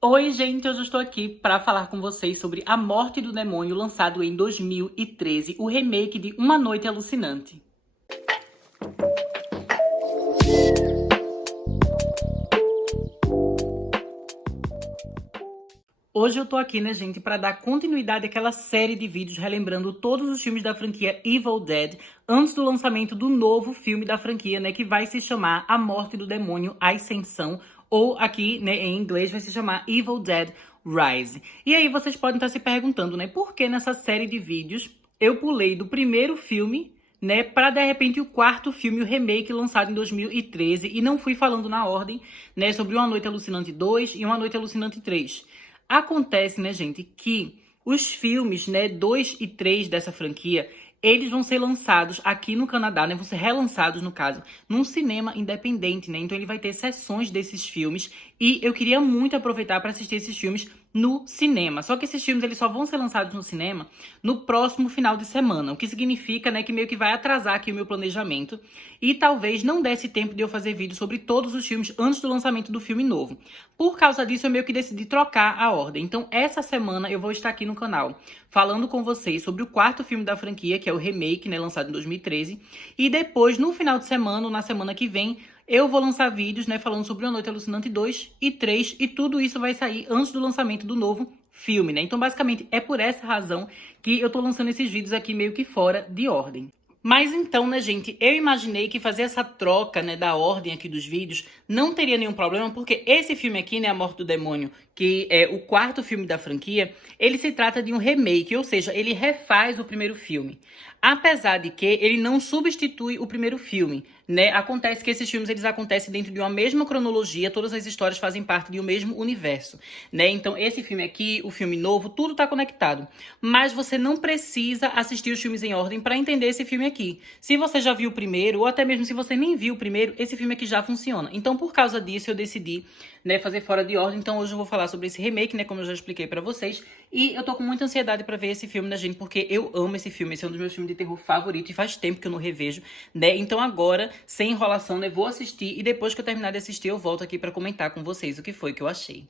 Oi, gente, hoje eu estou aqui para falar com vocês sobre A Morte do Demônio, lançado em 2013, o remake de Uma Noite Alucinante. Hoje eu tô aqui, né, gente, para dar continuidade àquela série de vídeos relembrando todos os filmes da franquia Evil Dead antes do lançamento do novo filme da franquia, né, que vai se chamar A Morte do Demônio, A Ascensão, ou aqui, né, em inglês vai se chamar Evil Dead Rise. E aí vocês podem estar se perguntando, né, por que nessa série de vídeos eu pulei do primeiro filme, né, para de repente o quarto filme, o remake lançado em 2013, e não fui falando na ordem, né, sobre Uma Noite Alucinante 2 e Uma Noite Alucinante 3. Acontece, né, gente, que os filmes, né, 2 e 3 dessa franquia, eles vão ser lançados aqui no Canadá, né, vão ser relançados, no caso, num cinema independente, né, então ele vai ter sessões desses filmes e eu queria muito aproveitar para assistir esses filmes no cinema. Só que esses filmes, eles só vão ser lançados no cinema no próximo final de semana, o que significa, né, que meio que vai atrasar aqui o meu planejamento e talvez não desse tempo de eu fazer vídeo sobre todos os filmes antes do lançamento do filme novo. Por causa disso, eu meio que decidi trocar a ordem. Então, essa semana eu vou estar aqui no canal falando com vocês sobre o quarto filme da franquia, que é o remake, né, lançado em 2013. E depois, no final de semana, ou na semana que vem, eu vou lançar vídeos, né, falando sobre A Noite Alucinante 2 e 3. E tudo isso vai sair antes do lançamento do novo filme, né? Então, basicamente, é por essa razão que eu tô lançando esses vídeos aqui meio que fora de ordem. Mas então, né, gente, eu imaginei que fazer essa troca, né, da ordem aqui dos vídeos não teria nenhum problema, porque esse filme aqui, né, A Morte do Demônio, que é o quarto filme da franquia, ele se trata de um remake, ou seja, ele refaz o primeiro filme. Apesar de que ele não substitui o primeiro filme, né? Acontece que esses filmes, eles acontecem dentro de uma mesma cronologia, todas as histórias fazem parte de um mesmo universo, né? Então, esse filme aqui, o filme novo, tudo tá conectado. Mas você não precisa assistir os filmes em ordem para entender esse filme aqui. Se você já viu o primeiro, ou até mesmo se você nem viu o primeiro, esse filme aqui já funciona. Então, por causa disso, eu decidi, né, fazer fora de ordem. Então, hoje eu vou falar sobre esse remake, né, como eu já expliquei pra vocês. E eu tô com muita ansiedade pra ver esse filme, né, gente, porque eu amo esse filme. Esse é um dos meus filmes de terror favoritos e faz tempo que eu não revejo, né? Então, agora, sem enrolação, né, vou assistir e depois que eu terminar de assistir, eu volto aqui pra comentar com vocês o que foi que eu achei.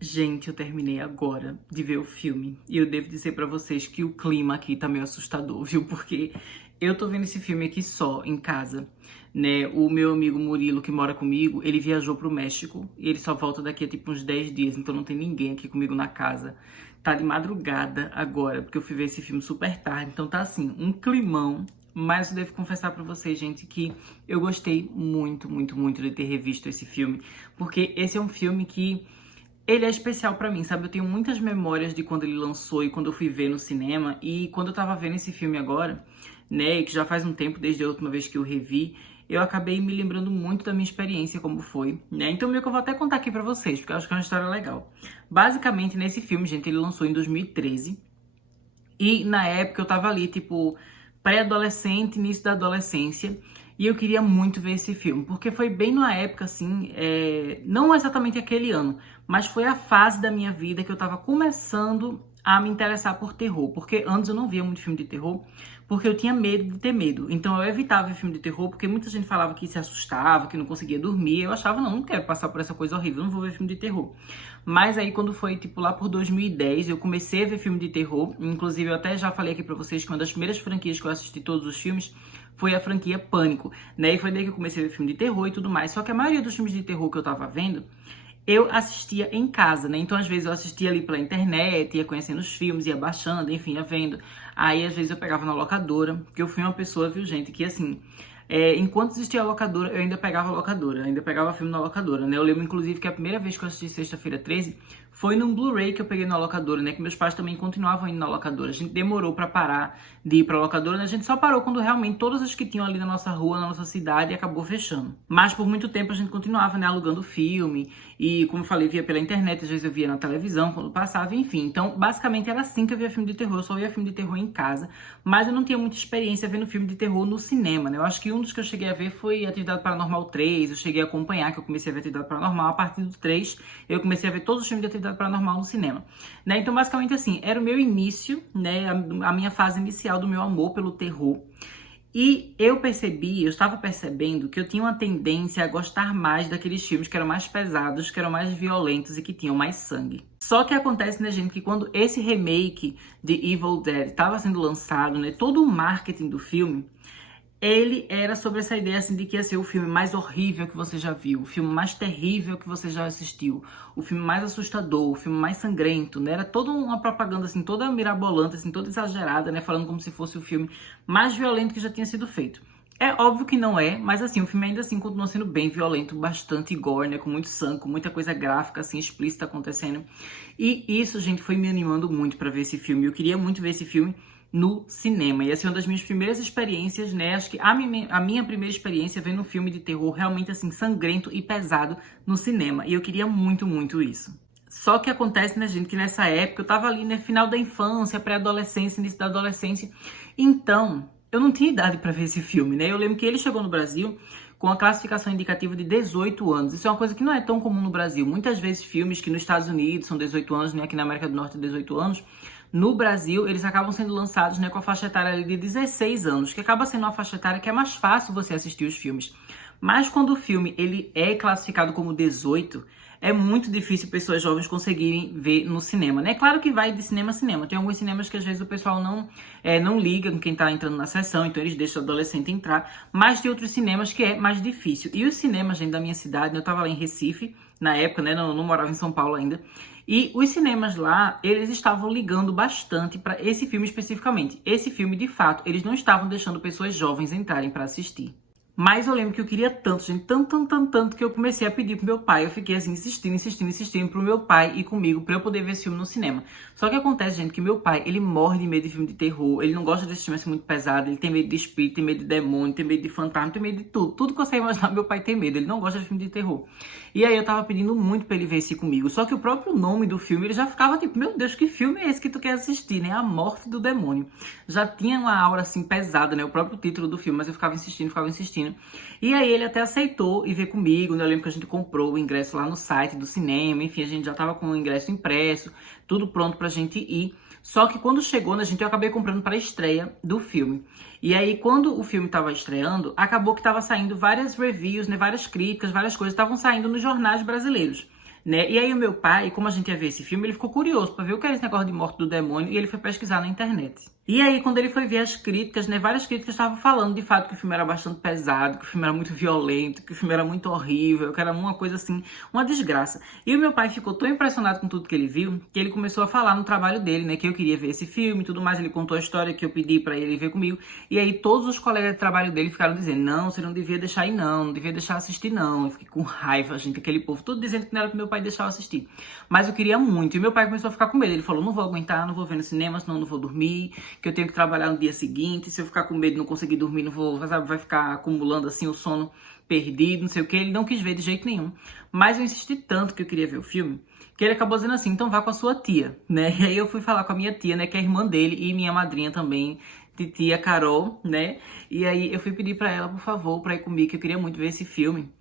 Gente, eu terminei agora de ver o filme e eu devo dizer pra vocês que o clima aqui tá meio assustador, viu? Porque eu tô vendo esse filme aqui só, em casa, né? O meu amigo Murilo, que mora comigo, ele viajou pro México e ele só volta daqui a tipo uns 10 dias, então não tem ninguém aqui comigo na casa. Tá de madrugada agora, porque eu fui ver esse filme super tarde, então tá assim, um climão. Mas eu devo confessar pra vocês, gente, que eu gostei muito, muito, muito de ter revisto esse filme, porque esse é um filme que ele é especial pra mim, sabe? Eu tenho muitas memórias de quando ele lançou e quando eu fui ver no cinema. E quando eu tava vendo esse filme agora, né, que já faz um tempo desde a última vez que eu revi, eu acabei me lembrando muito da minha experiência, como foi, né? Então meio que eu vou até contar aqui pra vocês, porque eu acho que é uma história legal. Basicamente, nesse filme, gente, ele lançou em 2013. E na época eu tava ali, tipo, pré-adolescente, início da adolescência. E eu queria muito ver esse filme, porque foi bem numa época, assim, não exatamente aquele ano, mas foi a fase da minha vida que eu tava começando a me interessar por terror. Porque antes eu não via muito filme de terror, porque eu tinha medo de ter medo. Então eu evitava ver filme de terror, porque muita gente falava que se assustava, que não conseguia dormir. Eu achava, não quero passar por essa coisa horrível, não vou ver filme de terror. Mas aí quando foi, tipo, lá por 2010, eu comecei a ver filme de terror. Inclusive, eu até já falei aqui pra vocês que uma das primeiras franquias que eu assisti todos os filmes foi a franquia Pânico, né? E foi daí que eu comecei a ver filme de terror e tudo mais. Só que a maioria dos filmes de terror que eu tava vendo, eu assistia em casa, né? Então, às vezes, eu assistia ali pela internet, ia conhecendo os filmes, ia baixando, enfim, ia vendo. Aí, às vezes, eu pegava na locadora, porque eu fui uma pessoa, viu, gente, que assim... enquanto existia a locadora, eu ainda pegava a locadora, ainda pegava filme na locadora, né? Eu lembro, inclusive, que a primeira vez que eu assisti Sexta-feira 13 foi num Blu-ray que eu peguei na locadora, né? Que meus pais também continuavam indo na locadora. A gente demorou pra parar de ir pra locadora, né? A gente só parou quando realmente todas as que tinham ali na nossa rua, na nossa cidade, acabou fechando. Mas por muito tempo a gente continuava, né? Alugando filme e, como eu falei, via pela internet, às vezes eu via na televisão quando passava, enfim. Então, basicamente era assim que eu via filme de terror. Eu só via filme de terror em casa, mas eu não tinha muita experiência vendo filme de terror no cinema, né? Eu acho que um dos que eu cheguei a ver foi Atividade Paranormal 3, eu cheguei a acompanhar, que eu comecei a ver Atividade Paranormal. A partir do 3, eu comecei a ver todos os filmes de Atividade Paranormal no cinema, né? Então, basicamente assim, era o meu início, né? A minha fase inicial do meu amor pelo terror. E eu estava percebendo que eu tinha uma tendência a gostar mais daqueles filmes que eram mais pesados, que eram mais violentos e que tinham mais sangue. Só que acontece, né, gente, que quando esse remake de Evil Dead estava sendo lançado, né, todo o marketing do filme, ele era sobre essa ideia assim de que ia ser o filme mais horrível que você já viu, o filme mais terrível que você já assistiu, o filme mais assustador, o filme mais sangrento, né? Era toda uma propaganda assim, toda mirabolante, assim, toda exagerada, né? Falando como se fosse o filme mais violento que já tinha sido feito. É óbvio que não é, mas assim, o filme ainda assim continua sendo bem violento, bastante gore, né? Com muito sangue, com muita coisa gráfica, assim, explícita acontecendo. E isso, gente, foi me animando muito pra ver esse filme. Eu queria muito ver esse filme no cinema. E essa é uma das minhas primeiras experiências, né? Acho que a minha primeira experiência vendo um filme de terror realmente assim, sangrento e pesado no cinema. E eu queria muito, muito isso. Só que acontece, né, gente, que nessa época eu tava ali, né, final da infância, pré-adolescência, início da adolescência. Então, eu não tinha idade pra ver esse filme, né? Eu lembro que ele chegou no Brasil com a classificação indicativa de 18 anos. Isso é uma coisa que não é tão comum no Brasil. Muitas vezes filmes que nos Estados Unidos são 18 anos, né, aqui na América do Norte 18 anos, no Brasil, eles acabam sendo lançados, né, com a faixa etária de 16 anos, que acaba sendo uma faixa etária que é mais fácil você assistir os filmes. Mas quando o filme ele é classificado como 18, é muito difícil pessoas jovens conseguirem ver no cinema, né? Claro que vai de cinema a cinema. Tem alguns cinemas que às vezes o pessoal não liga com quem tá entrando na sessão, então eles deixam o adolescente entrar. Mas tem outros cinemas que é mais difícil. E os cinemas, gente, da minha cidade, eu tava lá em Recife, na época, né? Não morava em São Paulo ainda. E os cinemas lá, eles estavam ligando bastante para esse filme especificamente. Esse filme, de fato, eles não estavam deixando pessoas jovens entrarem para assistir. Mas eu lembro que eu queria tanto, gente, tanto, que eu comecei a pedir pro meu pai. Eu fiquei assim, insistindo pro meu pai ir comigo pra eu poder ver esse filme no cinema. Só que acontece, gente, que meu pai, ele morre de medo de filme de terror. Ele não gosta desse filme assim muito pesado. Ele tem medo de espírito, tem medo de demônio, tem medo de fantasma, tem medo de tudo. Tudo que você imaginar, meu pai tem medo. Ele não gosta de filme de terror. E aí eu tava pedindo muito pra ele ver esse comigo. Só que o próprio nome do filme, ele já ficava tipo, meu Deus, que filme é esse que tu quer assistir, né? A Morte do Demônio. Já tinha uma aura assim pesada, né? O próprio título do filme, mas eu ficava insistindo. E aí ele até aceitou ir ver comigo, né? Eu lembro que a gente comprou o ingresso lá no site do cinema, enfim, a gente já tava com o ingresso impresso, tudo pronto pra gente ir. Só que quando chegou, né, eu acabei comprando para a estreia do filme. E aí, quando o filme estava estreando, acabou que estava saindo várias reviews, né, várias críticas, várias coisas estavam saindo nos jornais brasileiros. Né? E aí o meu pai, como a gente ia ver esse filme, ele ficou curioso para ver o que era esse negócio de Morte do Demônio e ele foi pesquisar na internet. E aí, quando ele foi ver as críticas, né, várias críticas estavam falando de fato que o filme era bastante pesado, que o filme era muito violento, que o filme era muito horrível, que era uma coisa assim, uma desgraça. E o meu pai ficou tão impressionado com tudo que ele viu, que ele começou a falar no trabalho dele, né, que eu queria ver esse filme e tudo mais. Ele contou a história que eu pedi para ele ver comigo. E aí todos os colegas de trabalho dele ficaram dizendo, não, você não devia deixar ir não devia deixar assistir não. Eu fiquei com raiva, gente, aquele povo, tudo dizendo que não era pro meu pai deixar eu assistir. Mas eu queria muito. E meu pai começou a ficar com medo. Ele falou, não vou aguentar, não vou ver no cinema, senão não vou dormir, que eu tenho que trabalhar no dia seguinte, se eu ficar com medo e não conseguir dormir, não vou, sabe, vai ficar acumulando assim o sono perdido, não sei o que. Ele não quis ver de jeito nenhum. Mas eu insisti tanto que eu queria ver o filme, que ele acabou dizendo assim, então vá com a sua tia, né? E aí eu fui falar com a minha tia, né, que é irmã dele e minha madrinha também, titia Carol, né? E aí eu fui pedir pra ela, por favor, pra ir comigo, que eu queria muito ver esse filme.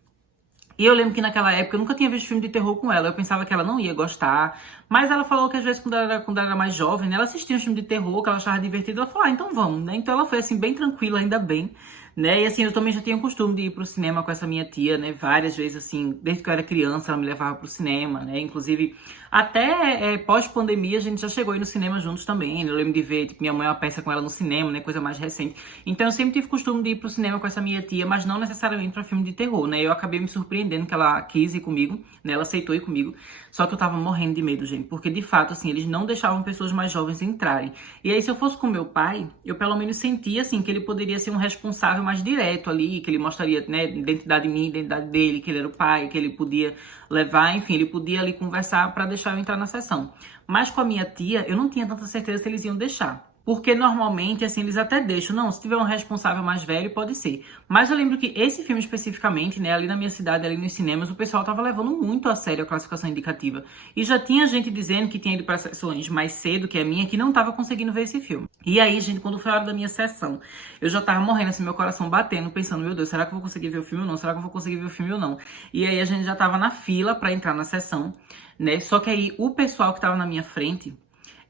E eu lembro que naquela época eu nunca tinha visto filme de terror com ela. Eu pensava que ela não ia gostar. Mas ela falou que às vezes quando ela era mais jovem, né, ela assistia um filme de terror, que ela achava divertido. Ela falou, ah, então vamos, né? Então ela foi assim, bem tranquila, ainda bem. Né? E assim, eu também já tinha o costume de ir pro cinema com essa minha tia, né? Várias vezes, assim, desde que eu era criança, ela me levava pro cinema, né? Inclusive, até pós-pandemia, a gente já chegou aí no cinema juntos também. Eu lembro de ver, tipo, minha mãe uma peça com ela no cinema, né? Coisa mais recente. Então eu sempre tive costume de ir pro cinema com essa minha tia, mas não necessariamente pra filme de terror, né? Eu acabei me surpreendendo que ela quis ir comigo, né? Ela aceitou ir comigo. Só que eu tava morrendo de medo, gente, porque de fato, assim, eles não deixavam pessoas mais jovens entrarem. E aí, se eu fosse com meu pai, eu pelo menos sentia, assim, que ele poderia ser um responsável mais direto ali, que ele mostraria, né, identidade minha, identidade dele, que ele era o pai, que ele podia levar, enfim, ele podia ali conversar pra deixar eu entrar na sessão. Mas com a minha tia, eu não tinha tanta certeza se eles iam deixar. Porque normalmente, assim, eles até deixam, não, se tiver um responsável mais velho, pode ser. Mas eu lembro que esse filme especificamente, né, ali na minha cidade, ali nos cinemas, o pessoal tava levando muito a sério a classificação indicativa. E já tinha gente dizendo que tinha ido para sessões mais cedo que a minha, que não tava conseguindo ver esse filme. E aí, gente, quando foi a hora da minha sessão, eu já tava morrendo, assim, meu coração batendo, pensando, meu Deus, será que eu vou conseguir ver o filme ou não? Será que eu vou conseguir ver o filme ou não? E aí a gente já tava na fila pra entrar na sessão, né? Só que aí o pessoal que tava na minha frente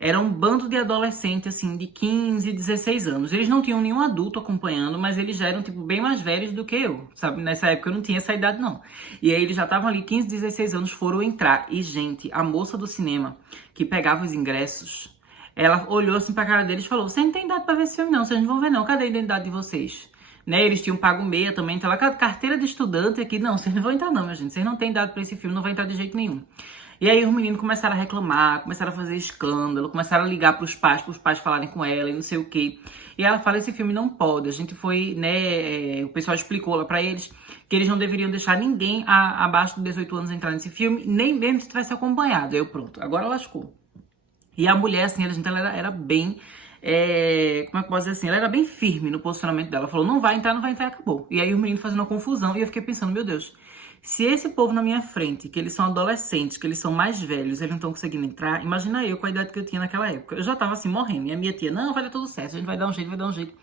era um bando de adolescentes, assim, de 15, 16 anos. Eles não tinham nenhum adulto acompanhando, mas eles já eram, tipo, bem mais velhos do que eu, sabe? Nessa época eu não tinha essa idade, não. E aí eles já estavam ali, 15, 16 anos, foram entrar. E, gente, a moça do cinema que pegava os ingressos, ela olhou assim pra cara deles e falou, vocês não tem idade pra ver esse filme, não. Vocês não vão ver, não. Cadê a identidade de vocês? Né, eles tinham pago meia também, então ela, carteira de estudante aqui, não, vocês não vão entrar não, minha gente, vocês não têm idade pra esse filme, não vai entrar de jeito nenhum. E aí os meninos começaram a reclamar, começaram a fazer escândalo, começaram a ligar pros pais falarem com ela e não sei o quê. E ela fala, esse filme não pode. A gente foi, né, o pessoal explicou lá pra eles que eles não deveriam deixar ninguém abaixo de 18 anos entrar nesse filme, nem mesmo se tivesse acompanhado. Eu, pronto, agora lascou. E a mulher, assim, ela era bem... como é que eu posso dizer assim? Ela era bem firme no posicionamento dela. Ela falou, não vai entrar, e acabou. E aí os meninos fazendo uma confusão. E eu fiquei pensando, meu Deus, se esse povo na minha frente, que eles são adolescentes, que eles são mais velhos, eles não estão conseguindo entrar, imagina eu com a idade que eu tinha naquela época. Eu já tava assim, morrendo. E a minha tia, não, vai dar tudo certo, a gente vai dar um jeito, vai dar um jeito.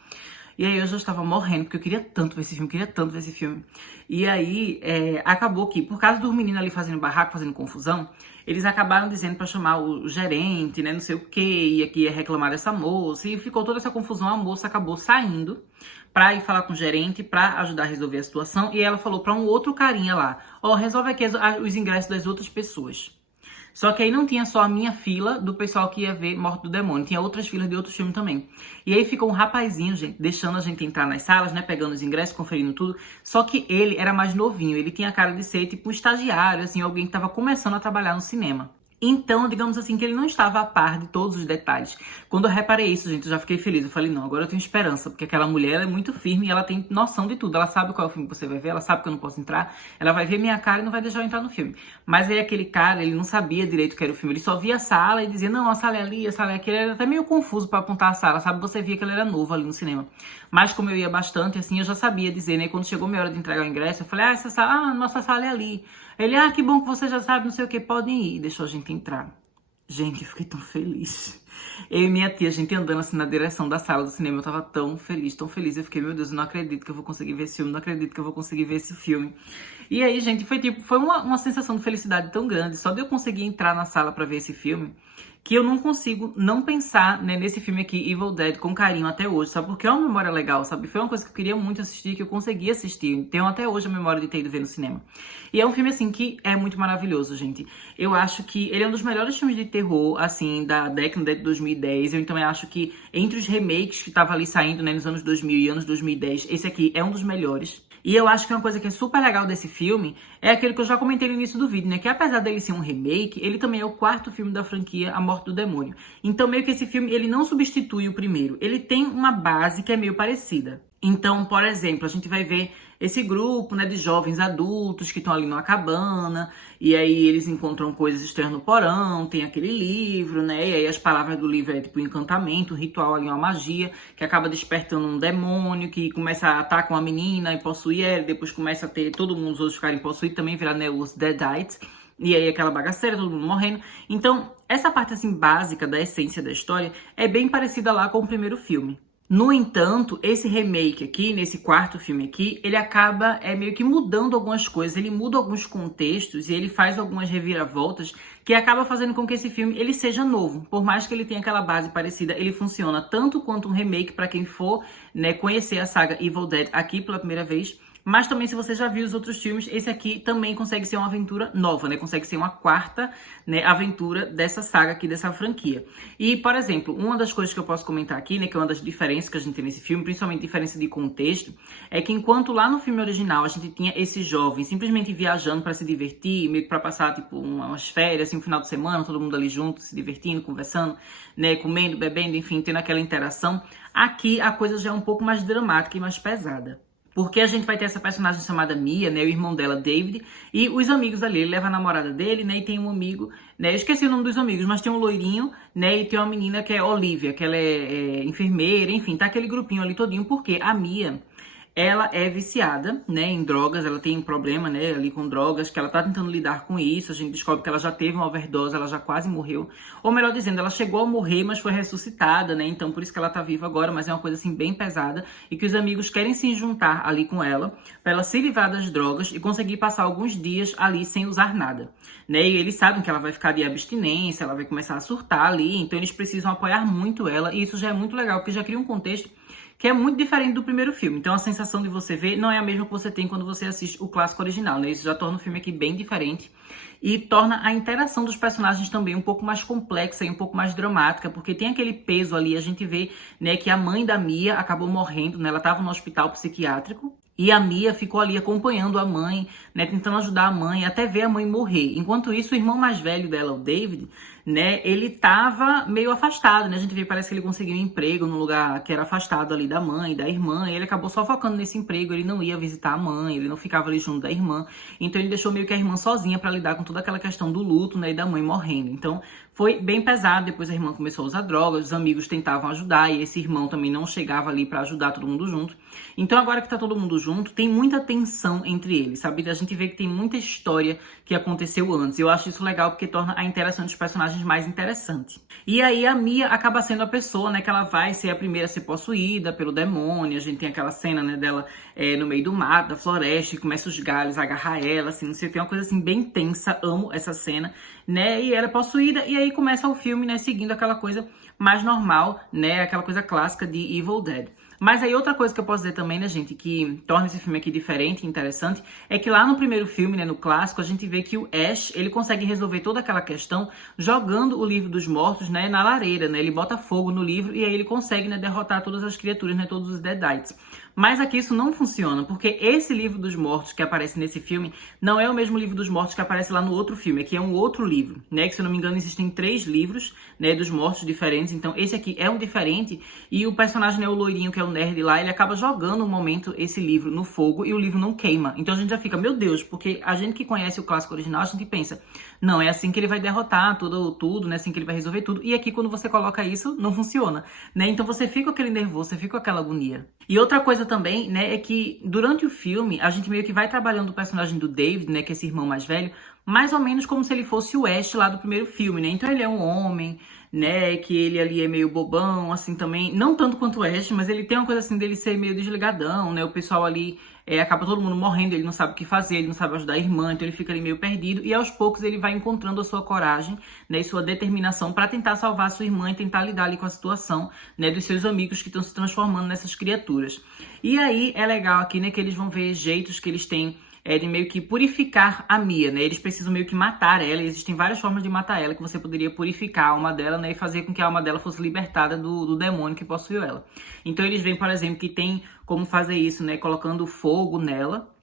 E aí eu já estava morrendo, porque eu queria tanto ver esse filme, queria tanto ver esse filme. E aí acabou que, por causa dos meninos ali fazendo barraco, fazendo confusão, eles acabaram dizendo para chamar o gerente, né, não sei o que, e que ia reclamar dessa moça. E ficou toda essa confusão, a moça acabou saindo pra ir falar com o gerente, pra ajudar a resolver a situação. E ela falou pra um outro carinha lá, ó, resolve aqui os ingressos das outras pessoas. Só que aí não tinha só a minha fila do pessoal que ia ver Morte do Demônio. Tinha outras filas de outros filmes também. E aí ficou um rapazinho, gente, deixando a gente entrar nas salas, né? Pegando os ingressos, conferindo tudo. Só que ele era mais novinho. Ele tinha a cara de ser tipo um estagiário, assim, alguém que tava começando a trabalhar no cinema. Então, digamos assim, que ele não estava a par de todos os detalhes. Quando eu reparei isso, gente, eu já fiquei feliz. Eu falei, não, agora eu tenho esperança, porque aquela mulher ela é muito firme e ela tem noção de tudo. Ela sabe qual é o filme que você vai ver, ela sabe que eu não posso entrar, ela vai ver minha cara e não vai deixar eu entrar no filme. Mas aí aquele cara, ele não sabia direito o que era o filme, ele só via a sala e dizia, não, a sala é ali, a sala é aqui. Ele era até meio confuso para apontar a sala, sabe? Você via que ele era novo ali no cinema. Mas como eu ia bastante, assim, eu já sabia dizer, né? Quando chegou minha hora de entregar o ingresso, eu falei, essa sala, nossa sala é ali. Ele, que bom que você já sabe, não sei o que, podem ir. E deixou a gente entrar. Gente, eu fiquei tão feliz. Eu e minha tia, a gente andando assim na direção da sala do cinema, eu tava tão feliz, tão feliz. Eu fiquei, meu Deus, eu não acredito que eu vou conseguir ver esse filme, não acredito que eu vou conseguir ver esse filme. E aí, gente, foi uma sensação de felicidade tão grande, só de eu conseguir entrar na sala pra ver esse filme, que eu não consigo não pensar, né, nesse filme aqui, Evil Dead, com carinho até hoje, sabe? Porque é uma memória legal, sabe? Foi uma coisa que eu queria muito assistir, que eu consegui assistir. Tenho até hoje a memória de ter ido ver no cinema. E é um filme, assim, que é muito maravilhoso, gente. Eu acho que ele é um dos melhores filmes de terror, assim, da década de 2010. Eu então acho que entre os remakes que estavam ali saindo, né, nos anos 2000 e anos 2010, esse aqui é um dos melhores. E eu acho que uma coisa que é super legal desse filme é aquele que eu já comentei no início do vídeo, né? Que apesar dele ser um remake, ele também é o quarto filme da franquia A Morte do Demônio. Então meio que esse filme, ele não substitui o primeiro. Ele tem uma base que é meio parecida. Então, por exemplo, a gente vai ver esse grupo, né, de jovens adultos que estão ali numa cabana, e aí eles encontram coisas estranhas no porão, tem aquele livro, né, e aí as palavras do livro é tipo um encantamento, um ritual ali, uma magia, que acaba despertando um demônio, que começa a atacar uma menina e possuir ela, depois começa a ter todo mundo, os outros ficarem possuídos, também virar, né, os Deadites, e aí aquela bagaceira, todo mundo morrendo. Então, essa parte, assim, básica da essência da história é bem parecida lá com o primeiro filme. No entanto, esse remake aqui, nesse quarto filme aqui, ele acaba meio que mudando algumas coisas, ele muda alguns contextos e ele faz algumas reviravoltas que acaba fazendo com que esse filme ele seja novo. Por mais que ele tenha aquela base parecida, ele funciona tanto quanto um remake para quem for, né, conhecer a saga Evil Dead aqui pela primeira vez. Mas também, se você já viu os outros filmes, esse aqui também consegue ser uma aventura nova, né? Consegue ser uma quarta, né, aventura dessa saga aqui, dessa franquia. E, por exemplo, uma das coisas que eu posso comentar aqui, né, que é uma das diferenças que a gente tem nesse filme, principalmente diferença de contexto, é que enquanto lá no filme original a gente tinha esses jovens simplesmente viajando para se divertir, meio que para passar, tipo, umas férias, assim, um final de semana, todo mundo ali junto, se divertindo, conversando, né, comendo, bebendo, enfim, tendo aquela interação, aqui a coisa já é um pouco mais dramática e mais pesada. Porque a gente vai ter essa personagem chamada Mia, né, o irmão dela, David, e os amigos ali. Ele leva a namorada dele, né, e tem um amigo, né, eu esqueci o nome dos amigos, mas tem um loirinho, né, e tem uma menina que é Olivia, que ela é enfermeira, enfim, tá aquele grupinho ali todinho, porque a Mia, ela é viciada, né, em drogas, ela tem um problema, né, ali com drogas, que ela tá tentando lidar com isso, a gente descobre que ela já teve uma overdose, ela já quase morreu, ou melhor dizendo, ela chegou a morrer, mas foi ressuscitada, né, então por isso que ela tá viva agora, mas é uma coisa assim bem pesada, e que os amigos querem se juntar ali com ela, pra ela se livrar das drogas e conseguir passar alguns dias ali sem usar nada, né, e eles sabem que ela vai ficar de abstinência, ela vai começar a surtar ali, então eles precisam apoiar muito ela, e isso já é muito legal, porque já cria um contexto que é muito diferente do primeiro filme. Então a sensação de você ver não é a mesma que você tem quando você assiste o clássico original, né? Isso já torna o filme aqui bem diferente e torna a interação dos personagens também um pouco mais complexa e um pouco mais dramática, porque tem aquele peso ali, a gente vê, né, que a mãe da Mia acabou morrendo, né? Ela estava no hospital psiquiátrico. E a Mia ficou ali acompanhando a mãe, né, tentando ajudar a mãe, até ver a mãe morrer. Enquanto isso, o irmão mais velho dela, o David, né, ele tava meio afastado, né? A gente vê, parece que ele conseguiu um emprego num lugar que era afastado ali da mãe, da irmã, e ele acabou só focando nesse emprego, ele não ia visitar a mãe, ele não ficava ali junto da irmã. Então ele deixou meio que a irmã sozinha para lidar com toda aquela questão do luto, né, e da mãe morrendo. Então foi bem pesado, depois a irmã começou a usar drogas, os amigos tentavam ajudar, e esse irmão também não chegava ali para ajudar todo mundo junto. Então agora que tá todo mundo junto, tem muita tensão entre eles, sabe? A gente vê que tem muita história que aconteceu antes. Eu acho isso legal porque torna a interação dos personagens mais interessante. E aí a Mia acaba sendo a pessoa, né, que ela vai ser a primeira a ser possuída pelo demônio. A gente tem aquela cena, né, dela no meio do mato, da floresta, e começa os galhos a agarrar ela, assim, não sei, tem uma coisa assim bem tensa, amo essa cena, né? E ela é possuída, e aí começa o filme, né, seguindo aquela coisa mais normal, né, aquela coisa clássica de Evil Dead. Mas aí outra coisa que eu posso dizer também, né, gente, que torna esse filme aqui diferente e interessante, é que lá no primeiro filme, né, no clássico, a gente vê que o Ash, ele consegue resolver toda aquela questão jogando o livro dos mortos, né, na lareira, né, ele bota fogo no livro e aí ele consegue, né, derrotar todas as criaturas, né, todos os Deadites. Mas aqui isso não funciona, porque esse livro dos mortos que aparece nesse filme não é o mesmo livro dos mortos que aparece lá no outro filme. Aqui é um outro livro, né? Que, se eu não me engano, existem 3 livros, né, dos mortos diferentes. Então, esse aqui é um diferente. E o personagem, né, o loirinho, que é o nerd lá, ele acaba jogando um momento esse livro no fogo e o livro não queima. Então, a gente já fica, meu Deus, porque a gente que conhece o clássico original, a gente pensa, não, é assim que ele vai derrotar tudo, né? Assim que ele vai resolver tudo. E aqui, quando você coloca isso, não funciona, né? Então, você fica com aquele nervoso, você fica com aquela agonia. E outra coisa também, né, é que durante o filme, a gente meio que vai trabalhando o personagem do David, né, que é esse irmão mais velho, mais ou menos como se ele fosse o Ash lá do primeiro filme, né? Então ele é um homem, né, que ele ali é meio bobão, assim, também, não tanto quanto o Ash, mas ele tem uma coisa assim dele ser meio desligadão, né? O pessoal ali acaba todo mundo morrendo, ele não sabe o que fazer, ele não sabe ajudar a irmã, então ele fica ali meio perdido, e aos poucos ele vai encontrando a sua coragem, né, e sua determinação para tentar salvar a sua irmã e tentar lidar ali com a situação, né, dos seus amigos que estão se transformando nessas criaturas. E aí é legal aqui, né, que eles vão ver jeitos que eles têm de meio que purificar a Mia, né? Eles precisam meio que matar ela, e existem várias formas de matar ela, que você poderia purificar a alma dela, né? E fazer com que a alma dela fosse libertada do demônio que possuiu ela. Então eles veem, por exemplo, que tem como fazer isso, né? Colocando fogo nela.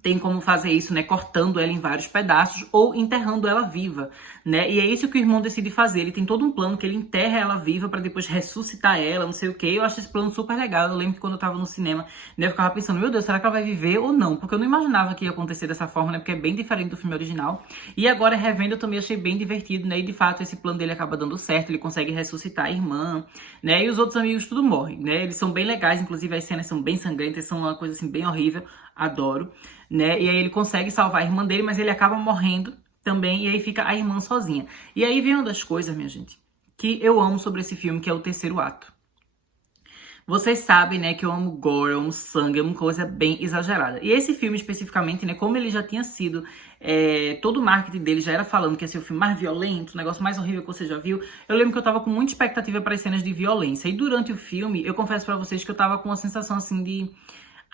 Tem como fazer isso, né, cortando ela em vários pedaços ou enterrando ela viva, né? E é isso que o irmão decide fazer. Ele tem todo um plano que ele enterra ela viva para depois ressuscitar ela, não sei o quê. Eu acho esse plano super legal. Eu lembro que quando eu tava no cinema, né, eu ficava pensando, meu Deus, será que ela vai viver ou não? Porque eu não imaginava que ia acontecer dessa forma, né? Porque é bem diferente do filme original. E agora, revendo, eu também achei bem divertido, né? E de fato, esse plano dele acaba dando certo. Ele consegue ressuscitar a irmã, né? E os outros amigos tudo morrem, né? Eles são bem legais, inclusive as cenas são bem sangrentas, são uma coisa assim bem horrível. Adoro, né? E aí ele consegue salvar a irmã dele, mas ele acaba morrendo também, e aí fica a irmã sozinha. E aí vem uma das coisas, minha gente, que eu amo sobre esse filme, que é o terceiro ato. Vocês sabem, né, que eu amo gore, eu amo sangue, é uma coisa bem exagerada. E esse filme especificamente, né, como ele já tinha sido, todo o marketing dele já era falando que ia ser o filme mais violento, o negócio mais horrível que você já viu, eu lembro que eu tava com muita expectativa para as cenas de violência. E durante o filme, eu confesso pra vocês que eu tava com uma sensação, assim, de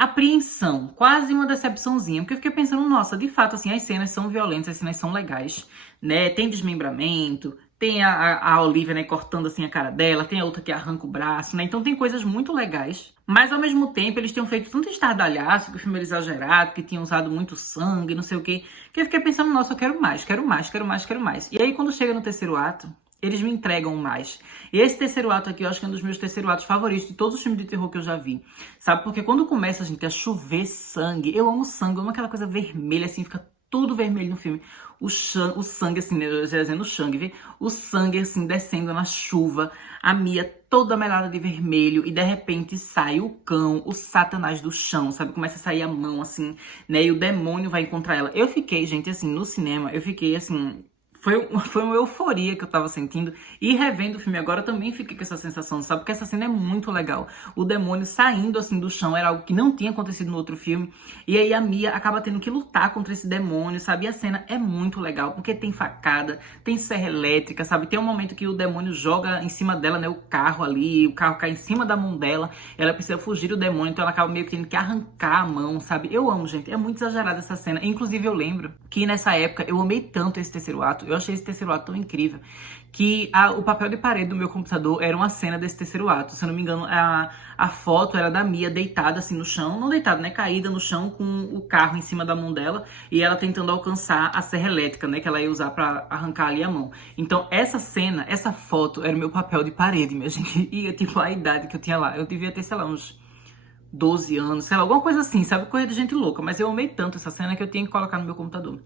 apreensão, quase uma decepçãozinha, porque eu fiquei pensando, nossa, de fato, assim, as cenas são violentas, as cenas são legais, né, tem desmembramento, tem a Olivia, né, cortando assim a cara dela, tem a outra que arranca o braço, né, então tem coisas muito legais, mas ao mesmo tempo eles tinham feito tanto estardalhaço, que o filme era exagerado, que tinham usado muito sangue, não sei o quê, que eu fiquei pensando, nossa, eu quero mais, quero mais, quero mais, quero mais. E aí quando chega no terceiro ato, eles me entregam mais. E esse terceiro ato aqui, eu acho que é um dos meus terceiros atos favoritos de todos os filmes de terror que eu já vi. Sabe? Porque quando começa, gente, a chover sangue, eu amo sangue, eu amo aquela coisa vermelha, assim, fica tudo vermelho no filme. O sangue, assim, né, eu já dizendo o sangue, vê? O sangue, assim, descendo na chuva. A Mia toda melada de vermelho. E, de repente, sai o cão, o satanás do chão, sabe? Começa a sair a mão, assim, né? E o demônio vai encontrar ela. Eu fiquei, gente, assim, no cinema, eu fiquei, assim... Foi uma euforia que eu tava sentindo. E revendo o filme agora, eu também fiquei com essa sensação, sabe? Porque essa cena é muito legal. O demônio saindo, assim, do chão era algo que não tinha acontecido no outro filme. E aí a Mia acaba tendo que lutar contra esse demônio, sabe? E a cena é muito legal, porque tem facada, tem serra elétrica, sabe? Tem um momento que o demônio joga em cima dela, né? O carro ali, o carro cai em cima da mão dela. Ela precisa fugir do demônio, então ela acaba meio que tendo que arrancar a mão, sabe? Eu amo, gente. É muito exagerada essa cena. Inclusive, eu lembro que nessa época eu amei tanto esse terceiro ato. Eu achei esse terceiro ato tão incrível que o papel de parede do meu computador era uma cena desse terceiro ato. Se eu não me engano, a foto era da Mia deitada assim no chão, não deitada, né? Caída no chão com o carro em cima da mão dela e ela tentando alcançar a serra elétrica, né? Que ela ia usar pra arrancar ali a mão. Então, essa cena, essa foto era o meu papel de parede, minha gente. E tipo, a idade que eu tinha lá. Eu devia ter, sei lá, uns 12 anos, sei lá, alguma coisa assim, sabe? Coisa de gente louca. Mas eu amei tanto essa cena que eu tinha que colocar no meu computador.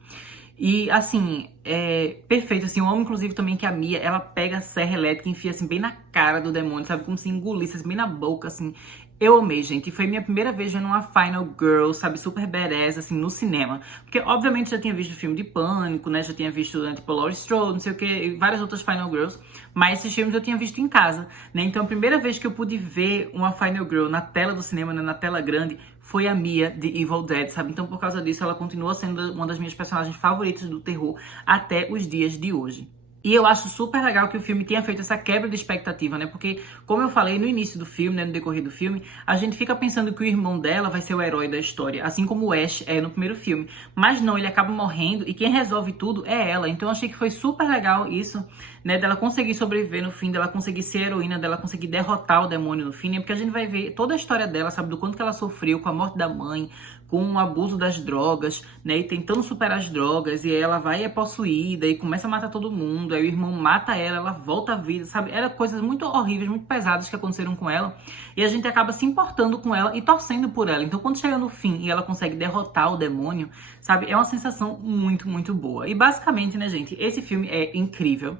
E, assim, é perfeito, assim, eu amo, inclusive, também que a Mia, ela pega a serra elétrica e enfia, assim, bem na cara do demônio, sabe? Como se engolisse, assim, bem na boca, assim. Eu amei, gente. E foi minha primeira vez vendo uma Final Girl, sabe? Super badass, assim, no cinema. Porque, obviamente, já tinha visto filme de Pânico, né? Já tinha visto, né, tipo, Laurie Strode, não sei o que, e várias outras Final Girls. Mas esses filmes eu tinha visto em casa, né? Então, a primeira vez que eu pude ver uma Final Girl na tela do cinema, né, na tela grande, foi a Mia de Evil Dead, sabe? Então, por causa disso, ela continua sendo uma das minhas personagens favoritas do terror até os dias de hoje. E eu acho super legal que o filme tenha feito essa quebra de expectativa, né? Porque, como eu falei no início do filme, né, no decorrer do filme, a gente fica pensando que o irmão dela vai ser o herói da história, assim como o Ash é no primeiro filme. Mas não, ele acaba morrendo e quem resolve tudo é ela. Então eu achei que foi super legal isso, né? Dela conseguir sobreviver no fim, dela conseguir ser heroína, dela conseguir derrotar o demônio no fim, né? Porque a gente vai ver toda a história dela, sabe? Do quanto que ela sofreu com a morte da mãe, com o abuso das drogas, né, e tentando superar as drogas, e aí ela vai e é possuída, e começa a matar todo mundo, aí o irmão mata ela, ela volta à vida, sabe? Eram coisas muito horríveis, muito pesadas que aconteceram com ela, e a gente acaba se importando com ela e torcendo por ela. Então, quando chega no fim e ela consegue derrotar o demônio, sabe? É uma sensação muito, muito boa. E basicamente, né, gente, esse filme é incrível.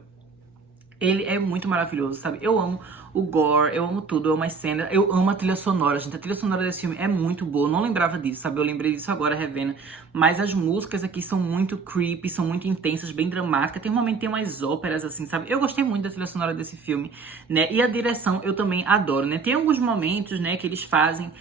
Ele é muito maravilhoso, sabe? Eu amo o gore, eu amo tudo, eu amo as cenas, eu amo a trilha sonora, gente. A trilha sonora desse filme é muito boa, eu não lembrava disso, sabe? Eu lembrei disso agora revendo. Mas as músicas aqui são muito creepy, são muito intensas, bem dramáticas. Tem um momento, tem umas óperas, assim, sabe? Eu gostei muito da trilha sonora desse filme, né? E a direção eu também adoro, né? Tem alguns momentos, né, que eles fazem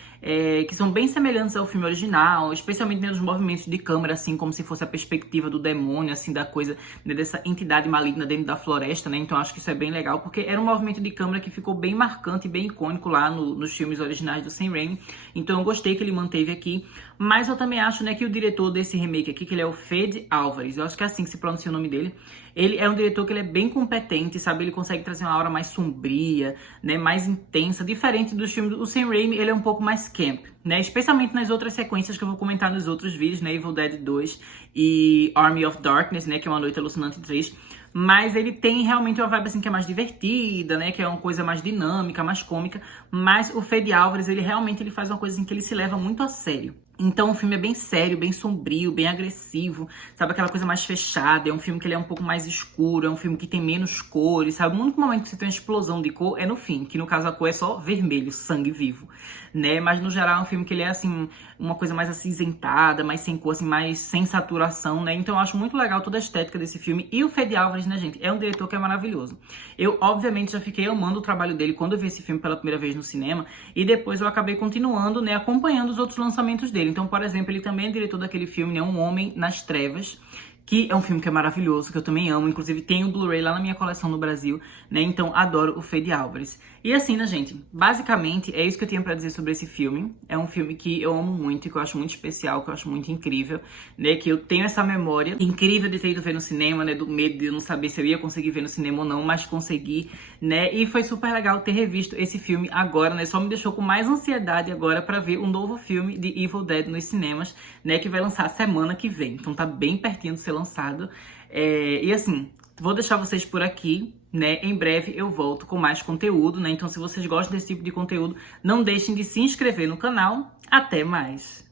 que são bem semelhantes ao filme original, especialmente nos movimentos de câmera, assim, como se fosse a perspectiva do demônio, assim, da coisa, né, dessa entidade maligna dentro da floresta, né? Então acho que isso é bem legal, porque era um movimento de câmera que ficou bem marcante e bem icônico lá nos filmes originais do Sam Raimi. Então eu gostei que ele manteve aqui. Mas eu também acho, né, que o diretor desse remake aqui, que ele é o Fede Álvares, eu acho que é assim que se pronuncia o nome dele, ele é um diretor que ele é bem competente, sabe? Ele consegue trazer uma aura mais sombria, né, mais intensa, diferente dos filmes. O Sam Raimi, ele é um pouco mais camp, né? Especialmente nas outras sequências que eu vou comentar nos outros vídeos, né? Evil Dead 2 e Army of Darkness, né? Que é Uma Noite Alucinante 3. Mas ele tem realmente uma vibe assim que é mais divertida, né? Que é uma coisa mais dinâmica, mais cômica. Mas o Fede Álvares, ele realmente faz uma coisa assim que ele se leva muito a sério. Então o filme é bem sério, bem sombrio, bem agressivo, sabe? Aquela coisa mais fechada. É um filme que ele é um pouco mais escuro, é um filme que tem menos cores, sabe? O único momento que você tem uma explosão de cor é no fim, que no caso a cor é só vermelho, sangue vivo, né? Mas no geral é um filme que ele é assim, uma coisa mais acinzentada, mais sem cor, assim, mais sem saturação, né? Então eu acho muito legal toda a estética desse filme. E o Fede Álvares, né, gente? É um diretor que é maravilhoso. Eu, obviamente, já fiquei amando o trabalho dele quando eu vi esse filme pela primeira vez no cinema. E depois eu acabei continuando, né, acompanhando os outros lançamentos dele. Então, por exemplo, ele também é diretor daquele filme, né, Um Homem nas Trevas, que é um filme que é maravilhoso, que eu também amo. Inclusive, tem o Blu-ray lá na minha coleção no Brasil, né? Então, adoro o Fede Álvares. E assim, né, gente? Basicamente, é isso que eu tinha pra dizer sobre esse filme. É um filme que eu amo muito, que eu acho muito especial, que eu acho muito incrível, né? Que eu tenho essa memória incrível de ter ido ver no cinema, né? Do medo de eu não saber se eu ia conseguir ver no cinema ou não, mas consegui, né? E foi super legal ter revisto esse filme agora, né? Só me deixou com mais ansiedade agora pra ver um novo filme de Evil Dead nos cinemas, né? Que vai lançar semana que vem. Então tá bem pertinho de ser lançado. E assim, Vou deixar vocês por aqui, né? Em breve eu volto com mais conteúdo, né? Então se vocês gostam desse tipo de conteúdo, não deixem de se inscrever no canal. Até mais!